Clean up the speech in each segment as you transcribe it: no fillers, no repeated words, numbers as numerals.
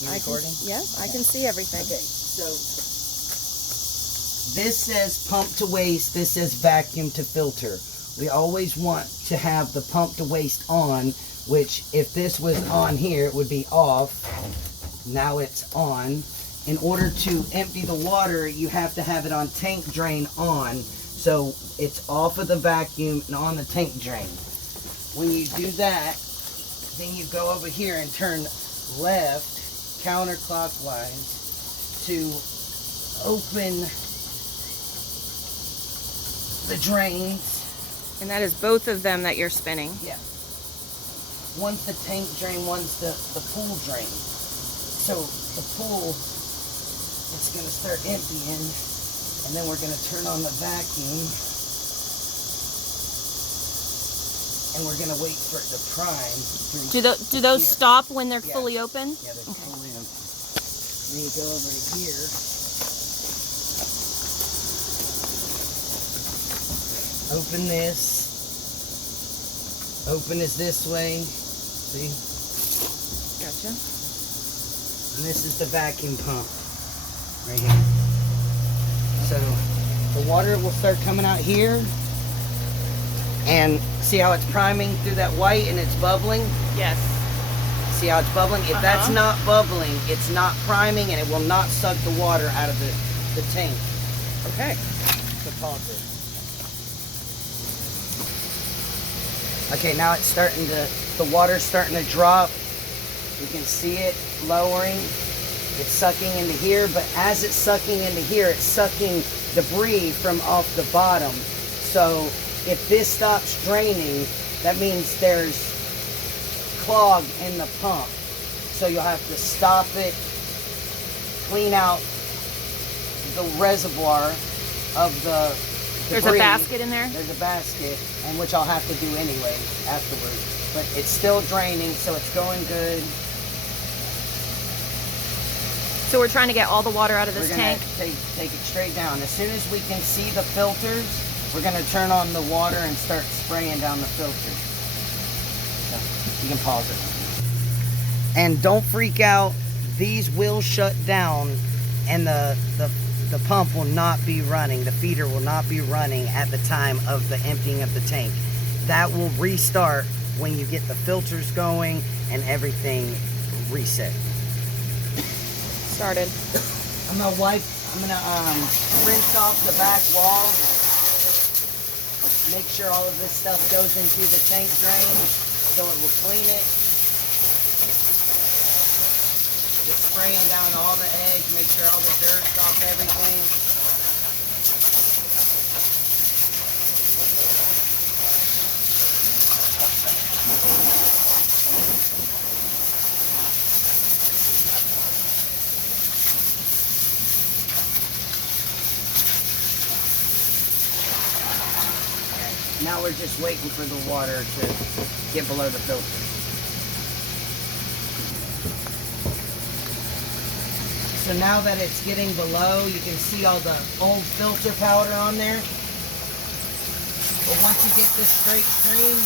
You recording? Yes, I can see everything. Okay, so this says pump to waste, this says vacuum to filter. We always want to have the pump to waste on, which if this was on here, it would be off. Now it's on. In order to empty the water, you have to have it on tank drain on. So it's off of the vacuum and on the tank drain. When you do that, then you go over here and turn left counterclockwise to open the drains. And that is both of them that you're spinning. Yeah. One's the tank drain, one's the pool drain. So the pool, it's going to start emptying, and then we're going to turn on the vacuum, and we're going to wait for it to prime. Do those stop when they're Yeah. fully open? Yeah, they're fully open. Then you go over to here. Open this. Open is this way. See? Gotcha. And this is the vacuum pump. Right here. So the water will start coming out here. And see how it's priming through that white and it's bubbling? Yes. See how it's bubbling? If that's not bubbling, it's not priming and it will not suck the water out of the tank. Okay. So pause it. Okay, now it's starting to, the water's starting to drop. You can see it lowering. It's sucking into here, but as it's sucking into here, it's sucking debris from off the bottom. So if this stops draining, that means there's clog in the pump. So you'll have to stop it, clean out the reservoir of the There's debris. a basket in there? There's a basket, and which I'll have to do anyway afterwards. But it's still draining, so it's going good. So we're trying to get all the water out of this We're gonna tank? take it straight down. As soon as we can see the filters, we're gonna turn on the water and start spraying down the filters. So you can pause it. And don't freak out. These will shut down, and the pump will not be running. The feeder will not be running at the time of the emptying of the tank. That will restart when you get the filters going and everything reset. Started. I'm gonna rinse off the back wall. Make sure all of this stuff goes into the tank drain so it will clean it. Just spraying down all the eggs, make sure all the dirt's off everything. Now we're just waiting for the water to get below the filter. So now that it's getting below, you can see all the old filter powder on there. But once you get this straight stream,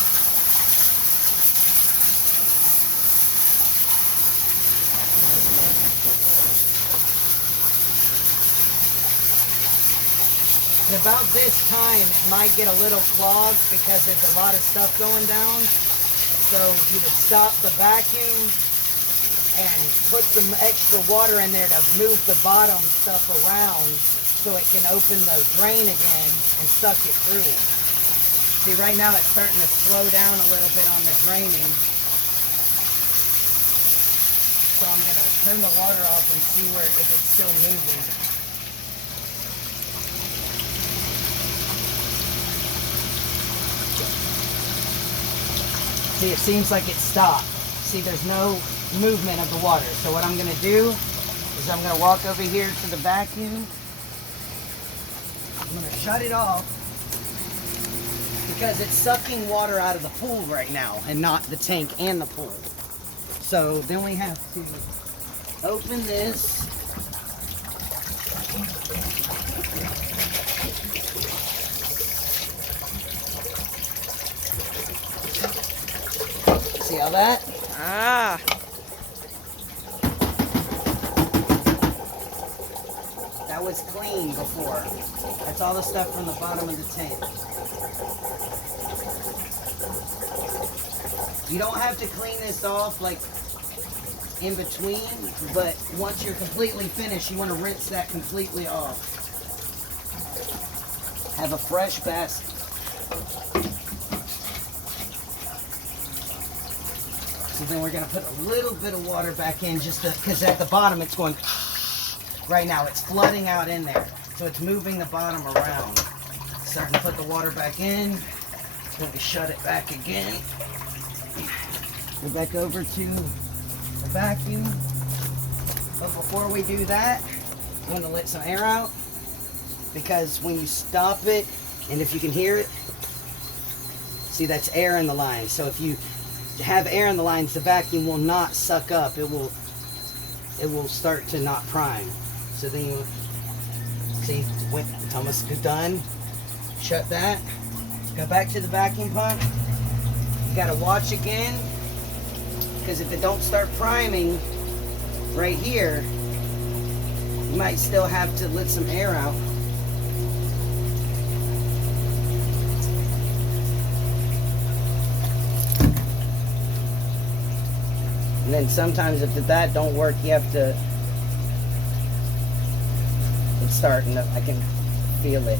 and about this time, it might get a little clogged because there's a lot of stuff going down. So you would stop the vacuum and put some extra water in there to move the bottom stuff around so it can open the drain again and suck it through. See, right now it's starting to slow down a little bit on the draining. So I'm going to turn the water off and see if it's still moving. See, it seems like it stopped. See, there's no movement of the water. So what I'm going to do is I'm going to walk over here to the vacuum. I'm going to shut it off because it's sucking water out of the pool right now and not the tank and the pool. So then we have to open this. See all that? Ah. was clean before. That's all the stuff from the bottom of the tank. You don't have to clean this off like in between, but once you're completely finished, you want to rinse that completely off. Have a fresh basket. So then we're going to put a little bit of water back in just because at the bottom it's going, right now it's flooding out in there. So it's moving the bottom around. Starting to put the water back in. Then we shut it back again. Go back over to the vacuum. But before we do that, I'm going to let some air out. Because when you stop it, and if you can hear it, see that's air in the line. So if you have air in the lines, the vacuum will not suck up. It will start to not prime. So then you see it's almost done. Shut that. Go back to the vacuum pump. You gotta watch again, because if it don't start priming right here, you might still have to let some air out. And then sometimes if that don't work, you have to, it's starting to, I can feel it.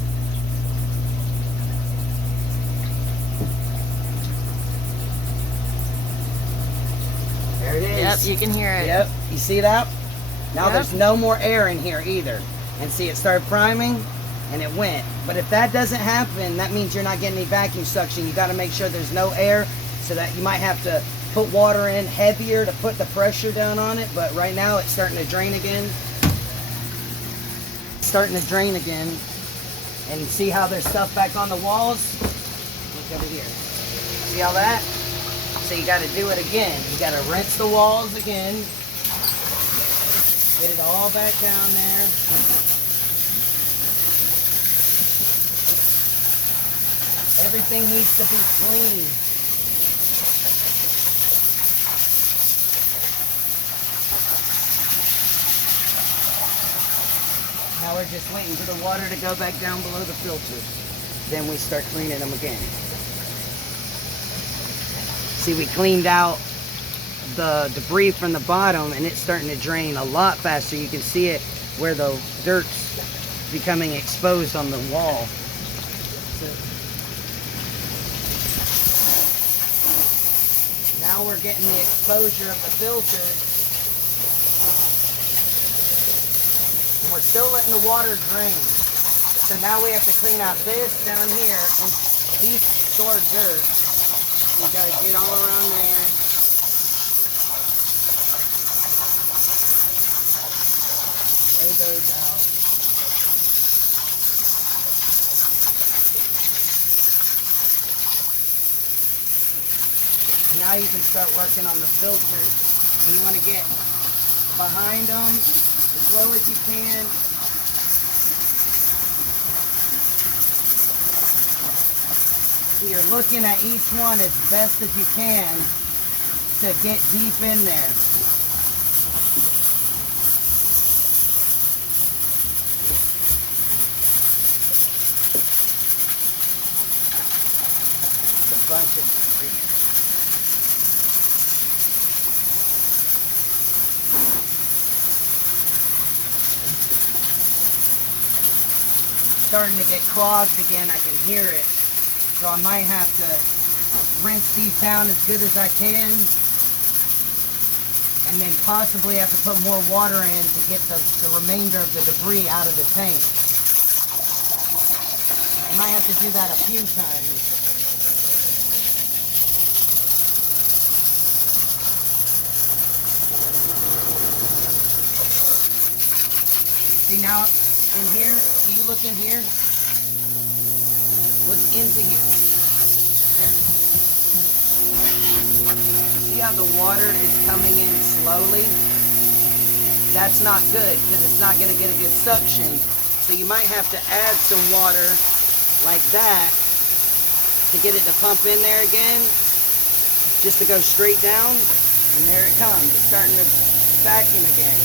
There it is. Yep, you can hear it. Yep, you see that? Now there's no more air in here either. And see, it started priming and it went. But if that doesn't happen, that means you're not getting any vacuum suction. You gotta make sure there's no air, so that you might have to put water in heavier to put the pressure down on it, but right now it's starting to drain again. It's starting to drain again. And see how there's stuff back on the walls? Look over here. See all that? So you gotta do it again. You gotta rinse the walls again. Get it all back down there. Everything needs to be clean. Now we're just waiting for the water to go back down below the filters. Then we start cleaning them again. See, we cleaned out the debris from the bottom and it's starting to drain a lot faster. You can see it where the dirt's becoming exposed on the wall. So now we're getting the exposure of the filter. We're still letting the water drain. So now we have to clean out this down here and these stored dirt. We gotta get all around there. Lay those out. Now you can start working on the filters. You want to get behind them as low as you can. So you're looking at each one as best as you can to get deep in there. It's a bunch of debris. Starting to get clogged again. I can hear it. So I might have to rinse these down as good as I can. And then possibly have to put more water in to get the remainder of the debris out of the tank. I might have to do that a few times. See now, in here, do you look in here? Look into here. There. See how the water is coming in slowly? That's not good because it's not going to get a good suction. So you might have to add some water like that to get it to pump in there again. Just to go straight down. And there it comes. It's starting to vacuum again.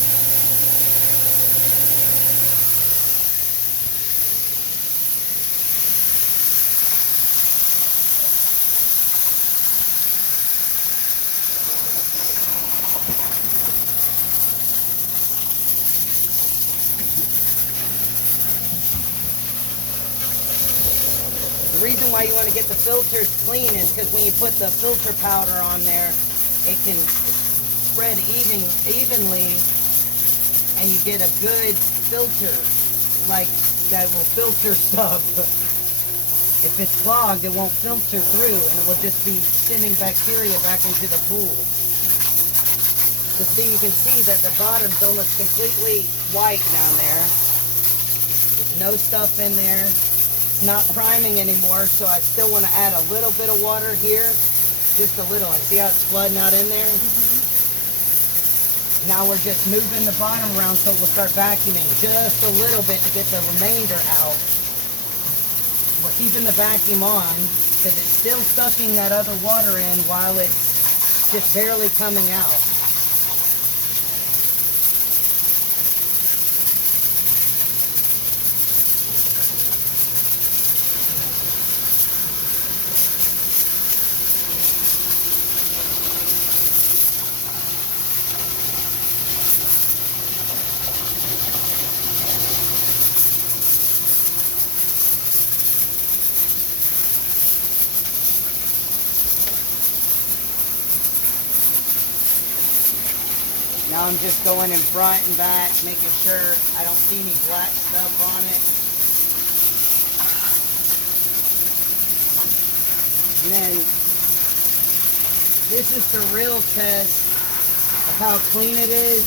The reason why you want to get the filters clean is because when you put the filter powder on there, it can spread evenly, and you get a good filter, like that will filter stuff. If it's clogged, it won't filter through, and it will just be sending bacteria back into the pool. So see, you can see that the bottom's almost completely white down there. There's no stuff in there. It's not priming anymore, so I still want to add a little bit of water here, just a little, and see how it's flooding out in there? Now we're just moving the bottom around so we'll start vacuuming just a little bit to get the remainder out. We're keeping the vacuum on because it's still sucking that other water in while it's just barely coming out. Now I'm just going in front and back, making sure I don't see any black stuff on it. And then this is the real test of how clean it is.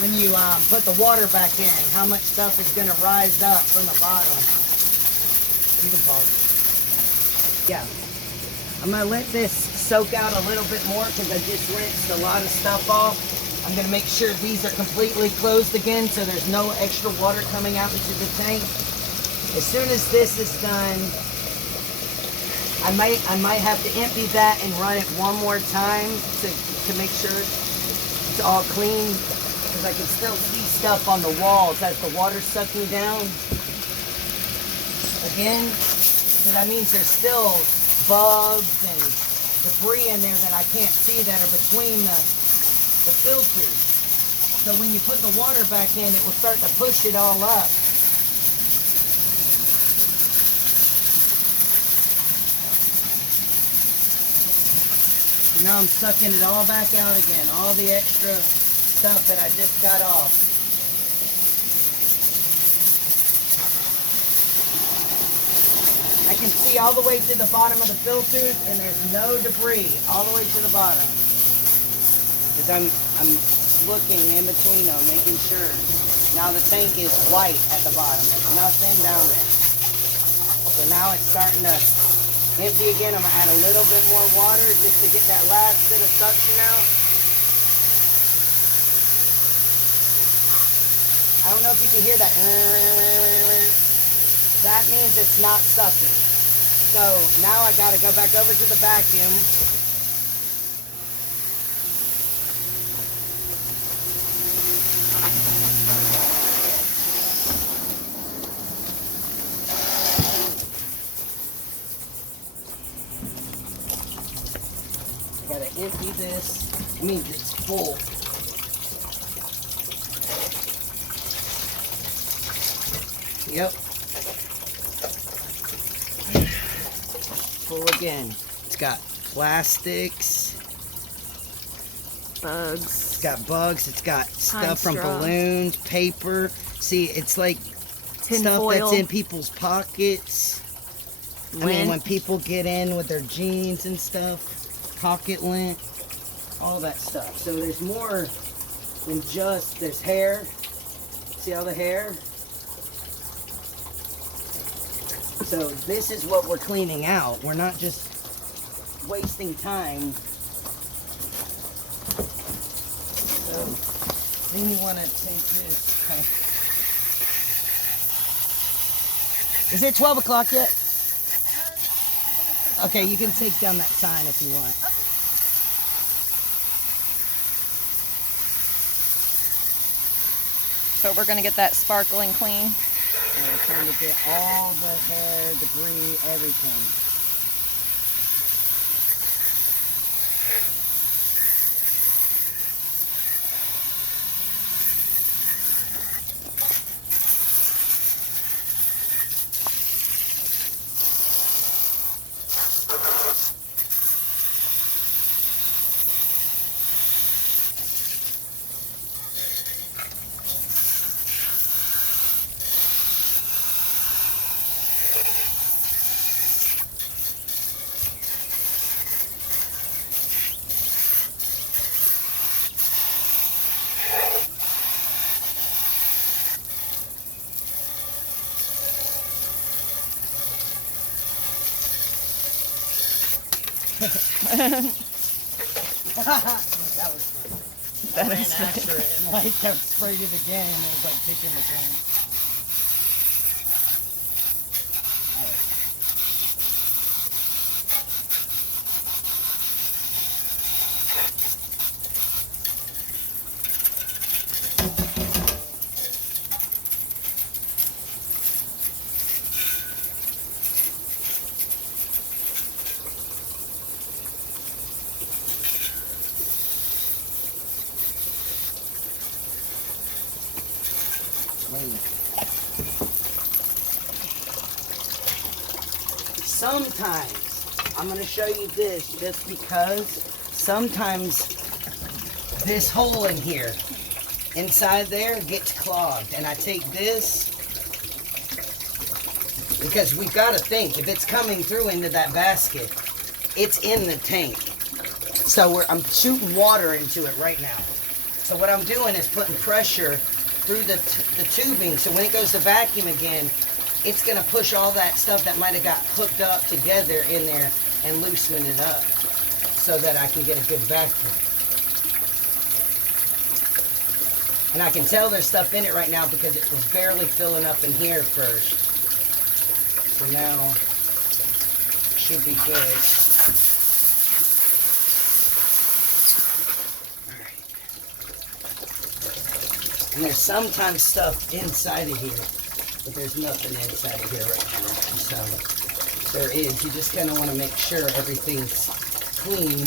When you put the water back in, how much stuff is going to rise up from the bottom. You can pause. Yeah. I'm going to let this soak out a little bit more because I just rinsed a lot of stuff off. I'm going to make sure these are completely closed again so there's no extra water coming out into the tank. As soon as this is done, I might have to empty that and run it one more time to make sure it's all clean, because I can still see stuff on the walls as the water's sucking down. Again, so that means there's still bugs and debris in there that I can't see that are between the filters. So when you put the water back in, it will start to push it all up. So now I'm sucking it all back out again, all the extra stuff that I just got off. I can see all the way to the bottom of the filters, and there's no debris all the way to the bottom. Because I'm looking in between them, making sure. Now the tank is white at the bottom. There's nothing down there. So now it's starting to empty again. I'm going to add a little bit more water just to get that last bit of suction out. I don't know if you can hear that. That means it's not sucking. So now I got to go back over to the vacuum. I got to empty this. It means it's full. Yep. Full again. It's got plastics. Bugs. It's got bugs. It's got stuff from straw. balloons, paper. See, it's like Tin stuff foil. that's in people's pockets. I mean, when people get in with their jeans and stuff, pocket lint, all that stuff. So there's more than just, there's hair. See all the hair? So this is what we're cleaning out. We're not just wasting time. So then you want to take this. Is it 12 o'clock yet? Okay, you can take down that sign if you want. So we're gonna get that sparkling clean. And we're trying to get all the hair, debris, everything. That was funny. That I ran is funny. after it and like kept sprayed it again and it was like kicking the ground. Sometimes, I'm going to show you this just because sometimes this hole in here, inside there, gets clogged. And I take this, because we've got to think, if it's coming through into that basket, it's in the tank. So I'm shooting water into it right now. So what I'm doing is putting pressure through the tubing, so when it goes to vacuum again, it's going to push all that stuff that might have got hooked up together in there and loosen it up so that I can get a good vacuum. And I can tell there's stuff in it right now because it was barely filling up in here first. So now it should be good. And there's sometimes stuff inside of here, but there's nothing inside of here right now. So there is. You just kind of want to make sure everything's clean.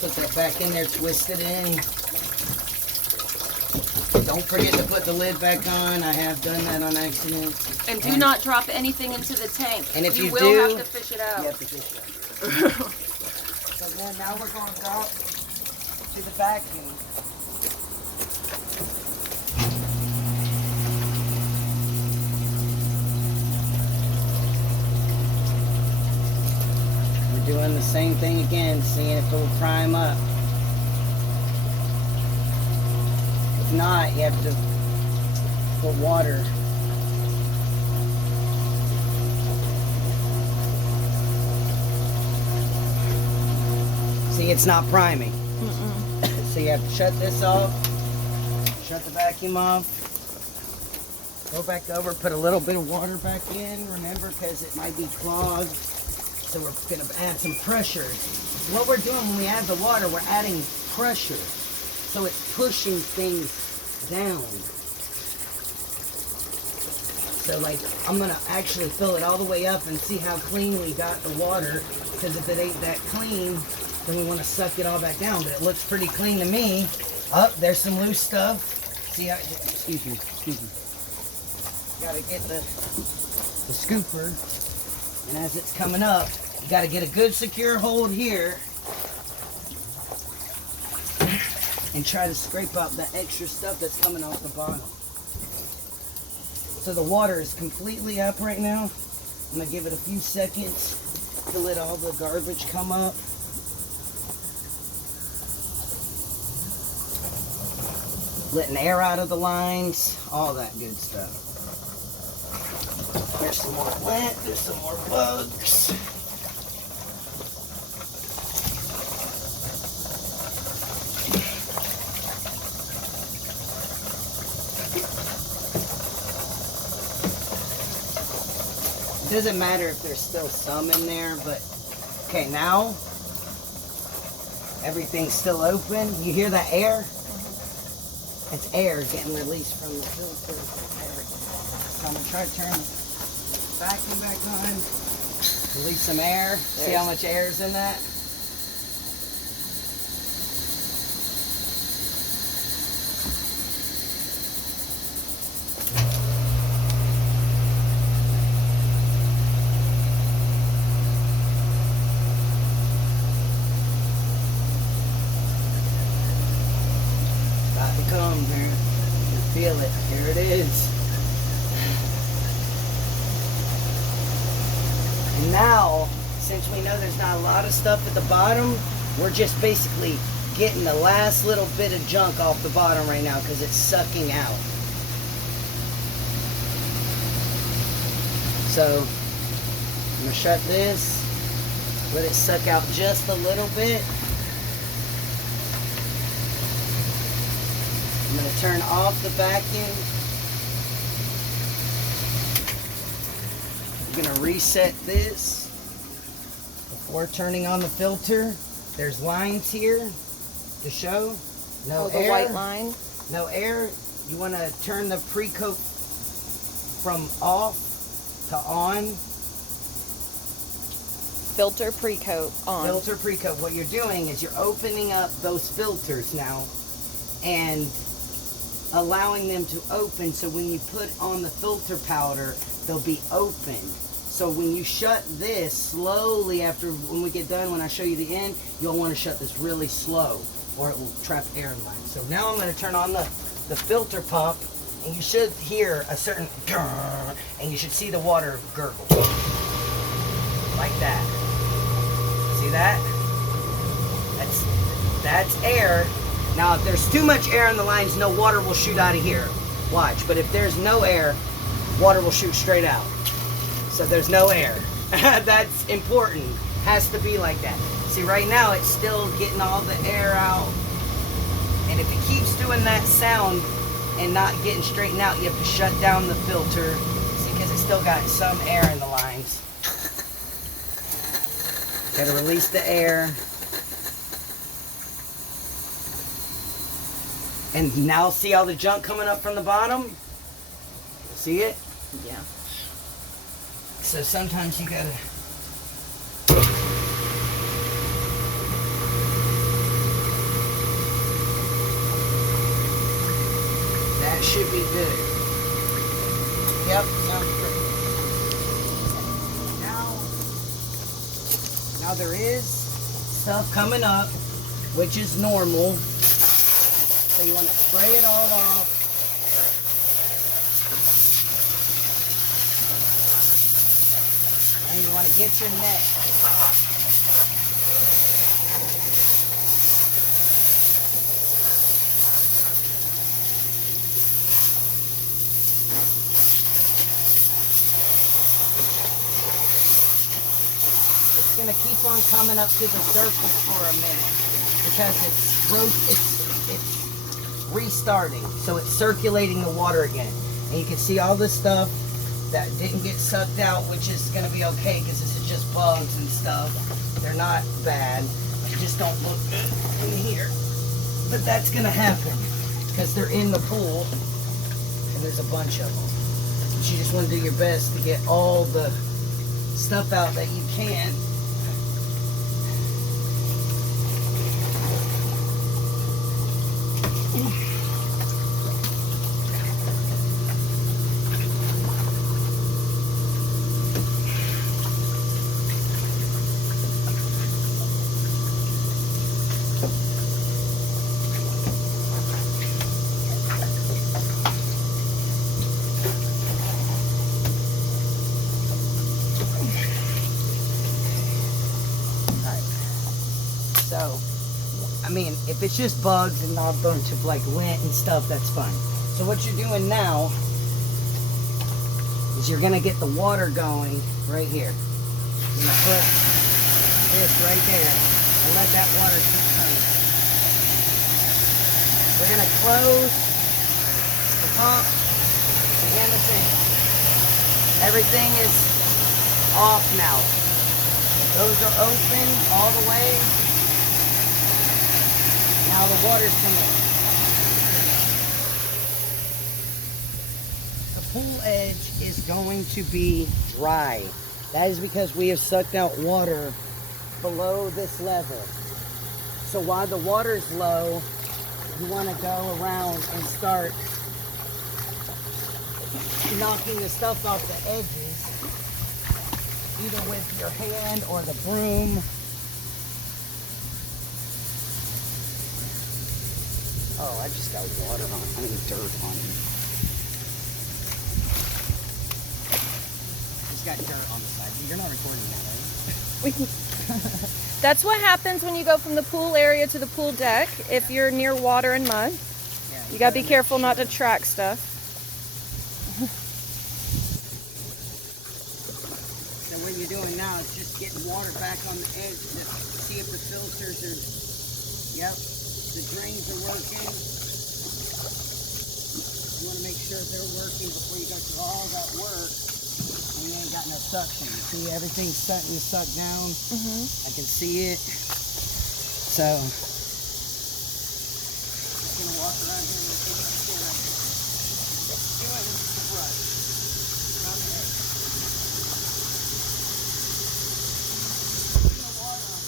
Put that back in there, twist it in. Don't forget to put the lid back on. I have done that on accident. And do not drop anything into the tank. And if you will do, have to fish it out. You have to fish it out. So then now we're going to go to the vacuum. Doing the same thing again, seeing if it will prime up. If not, you have to put water. See, it's not priming. So you have to shut this off, shut the vacuum off, go back over, put a little bit of water back in, remember, because it might be clogged. So we're going to add some pressure. What we're doing when we add the water, we're adding pressure. So it's pushing things down. So like, I'm going to actually fill it all the way up and see how clean we got the water. Because if it ain't that clean, then we want to suck it all back down. But it looks pretty clean to me. Oh, there's some loose stuff. See how, excuse me. Got to get the scooper. And as it's coming up, you got to get a good secure hold here and try to scrape up the extra stuff that's coming off the bottom. So the water is completely up right now. I'm going to give it a few seconds to let all the garbage come up. Letting air out of the lines, all that good stuff. There's some more lint, there's some more bugs. It doesn't matter if there's still some in there, but okay, now everything's still open. You hear that air? It's air getting released from the filter. So I'm gonna try to turn the vacuum back on, release some air. See how much air is in that? About to come, man. You can feel it. Here it is. And now, since we know there's not a lot of stuff at the bottom, we're just basically getting the last little bit of junk off the bottom right now because it's sucking out. So, I'm going to shut this, Let it suck out just a little bit. I'm going to turn off the vacuum. I'm going to reset this before turning on the filter. There's lines here to show. No the air. white line. No air. You want to turn the pre-coat from off to on. Filter pre-coat on. Filter pre-coat. What you're doing is you're opening up those filters now and allowing them to open, so when you put on the filter powder, they'll be open. So when you shut this slowly after, when we get done, when I show you the end, you'll want to shut this really slow or it will trap air in line. So now I'm going to turn on the filter pump, and you should hear a certain grrr, and you should see the water gurgle. Like that. See that? That's air. Now, if there's too much air in the lines, no water will shoot out of here. Watch. But if there's no air, water will shoot straight out. So there's no air. That's important. Has to be like that. See, right now, it's still getting all the air out. And if it keeps doing that sound and not getting straightened out, you have to shut down the filter. See, because it's still got some air in the lines. Got to release the air. And now see all the junk coming up from the bottom? See it? Yeah. So sometimes you gotta... That should be good. Yep, sounds great. Now there is stuff coming up, which is normal. So you want to spray it all off. And you want to get your net. It's going to keep on coming up to the surface for a minute because it's restarting, so it's circulating the water again, and you can see all the stuff that didn't get sucked out, which is going to be okay because this is just bugs and stuff. They're not bad, they just don't look good in here, but that's going to happen because they're in the pool and there's a bunch of them. But you just want to do your best to get all the stuff out that you can. So, I mean, if it's just bugs and not a bunch of like lint and stuff, that's fine. So what you're doing now is you're gonna get the water going right here. You're gonna put this right there and let that water keep coming. We're gonna close the pump and the thing. Everything is off now. Those are open all the way. Now the water's coming. The pool edge is going to be dry. That is because we have sucked out water below this level. So while the water's low, you want to go around and start knocking the stuff off the edges, either with your hand or the broom. Oh, I just got water on, dirt on me. Just got dirt on the side. You're not recording that, right? That's what happens when you go from the pool area to the pool deck. If you're near water and mud, you gotta be careful not to track stuff. So what you're doing now is it's just getting water back on the edge to see if the filters are, yep, the drains are working. You want to make sure they're working before you go through all that work and you ain't got no suction. See, everything's starting to suck down. I can see it. So, just going to walk around here and see what you can right here. Do it with the brush. Around the edge. Put the water on.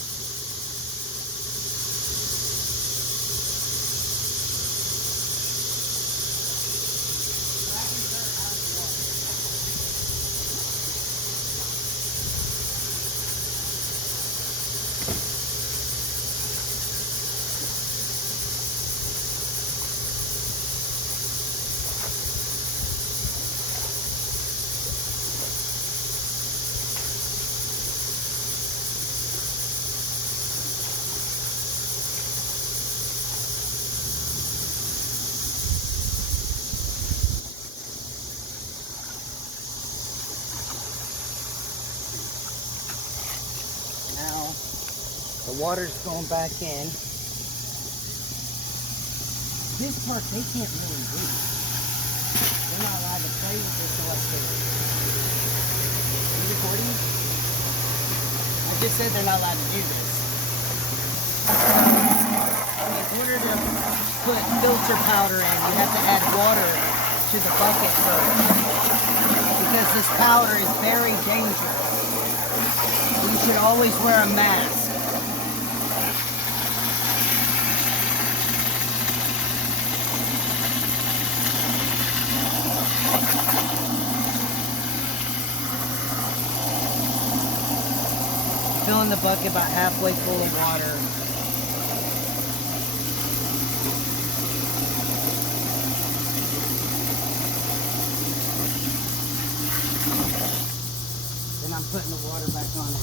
Driving dirt out of the water. Now, the water's going back in. This part, they can't really do. They're not allowed to play with this unless they're... Are you recording? I just said they're not allowed to do this. In order to put filter powder in, you have to add water to the bucket first. Because this powder is very dangerous. You should always wear a mask. Filling the bucket about halfway full of water. Then I'm putting the water back on it.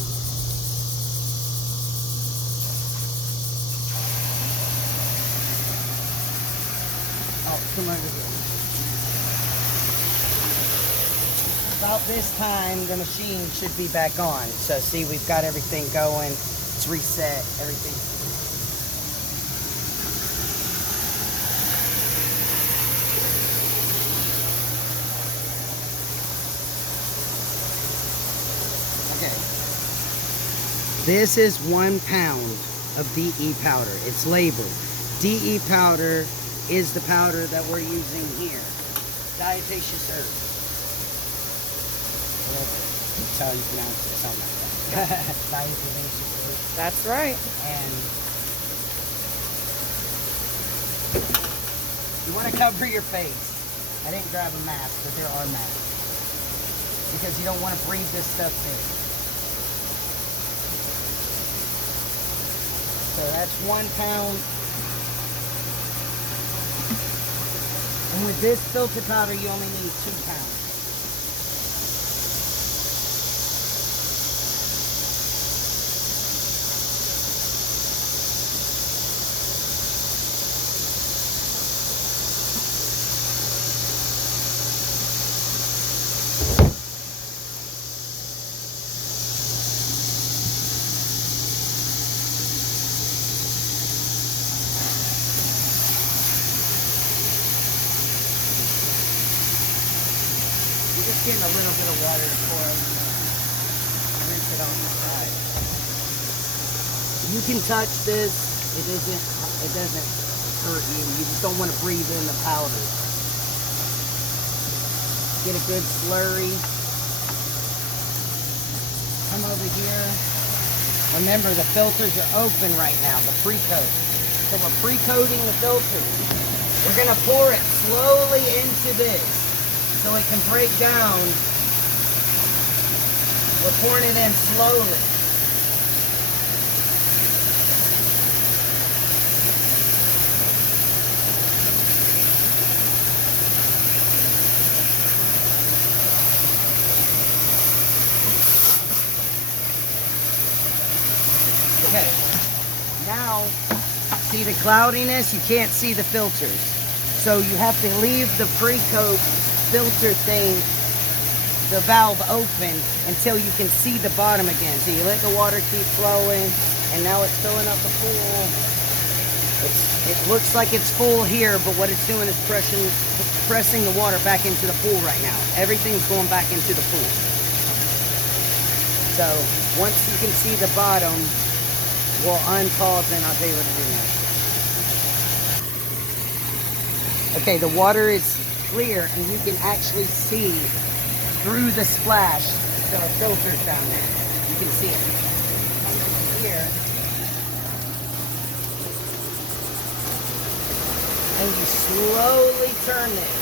Oh, come over here. About this time, the machine should be back on. So see, we've got everything going. It's reset, everything. Okay. This is 1 pound of DE powder. It's labeled. DE powder is the powder that we're using here. Diatomaceous earth. That's how you pronounce it, something like that. Diatomaceous earth. That's right. And you want to cover your face. I didn't grab a mask, but there are masks. Because you don't want to breathe this stuff in. So that's 1 pound. And with this filter powder, you only need 2 pounds. Just getting a little bit of water to pour over and rinse it on the side. You can touch this. It doesn't hurt you. You just don't want to breathe in the powder. Get a good slurry. Come over here. Remember, the filters are open right now, the pre-coat. So we're pre-coating the filters. We're going to pour it slowly into this. So it can break down. We're pouring it in slowly. Okay. Now, see the cloudiness? You can't see the filters. So you have to leave the pre-coat filter thing the valve open until you can see the bottom again. So you let the water keep flowing, and now it's filling up the pool. It looks like it's full here, but what it's doing is pressing the water back into the pool right now. Everything's going back into the pool. So once you can see the bottom, we'll unpause and I'll tell you what to do next. Okay, the water is clear and you can actually see through the splash the filters down there. You can see it. Here. And you slowly turn this.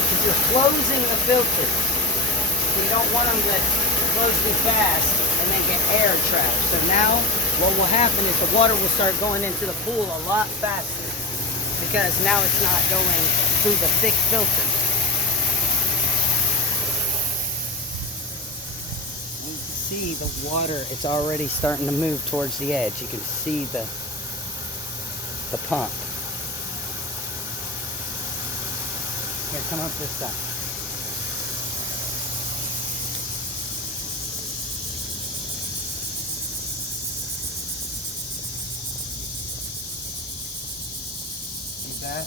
Because you're closing the filters. So you don't want them to close too fast and then get air trapped. So now what will happen is the water will start going into the pool a lot faster. Because now it's not going through the thick filters. See the water, it's already starting to move towards the edge. You can see the pump. Here, come up this side. See that?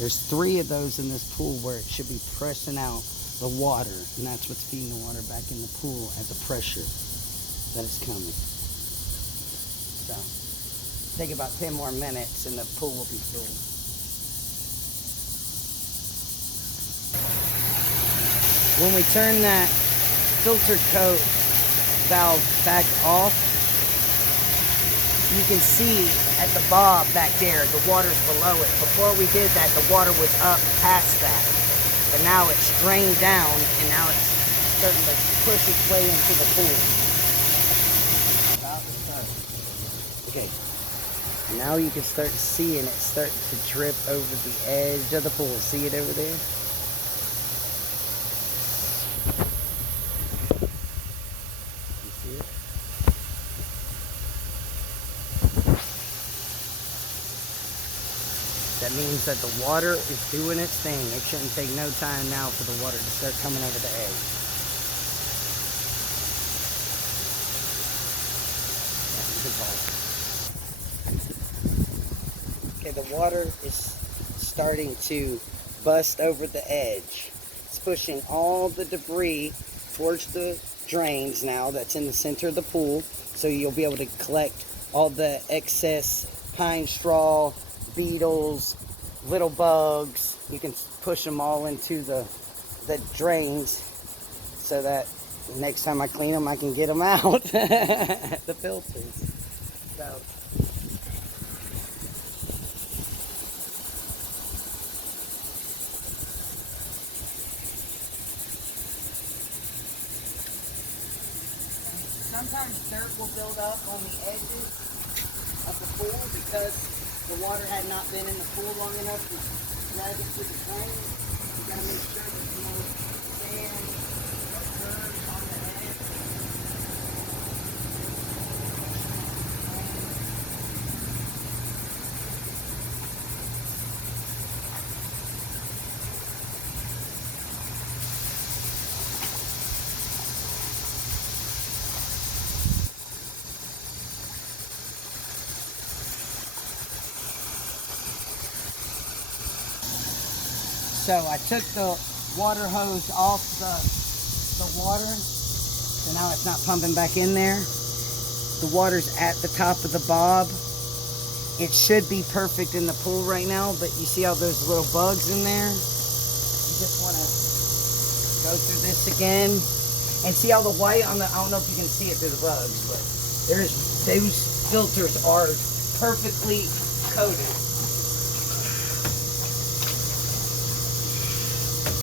There's 3 of those in this pool where it should be pressing out the water, and that's what's feeding the water back in the pool as a pressure that is coming. So, take about 10 more minutes and the pool will be full. When we turn that filter coat valve back off, you can see at the bob back there, the water's below it. Before we did that, the water was up past that. But now it's drained down, and now it's starting to push its way into the pool. Okay, now you can start seeing it starting to drip over the edge of the pool. See it over there? You see it? That means that the water is doing its thing. It shouldn't take no time now for the water to start coming over the edge. Okay, the water is starting to bust over the edge. It's pushing all the debris towards the drains now that's in the center of the pool. So you'll be able to collect all the excess pine straw, beetles, little bugs. You can push them all into the drains so that next time I clean them I can get them out. The filters. So sometimes dirt will build up on the edges of the pool because the water had not been in the pool long enough to drag it to the drain. You gotta make sure there's no sand or dirt on the edge. So I took the water hose off the water, so now it's not pumping back in there. The water's at the top of the bob. It should be perfect in the pool right now, but you see all those little bugs in there? You just want to go through this again and see all the white on the, I don't know if you can see it through the bugs, but those filters are perfectly coated.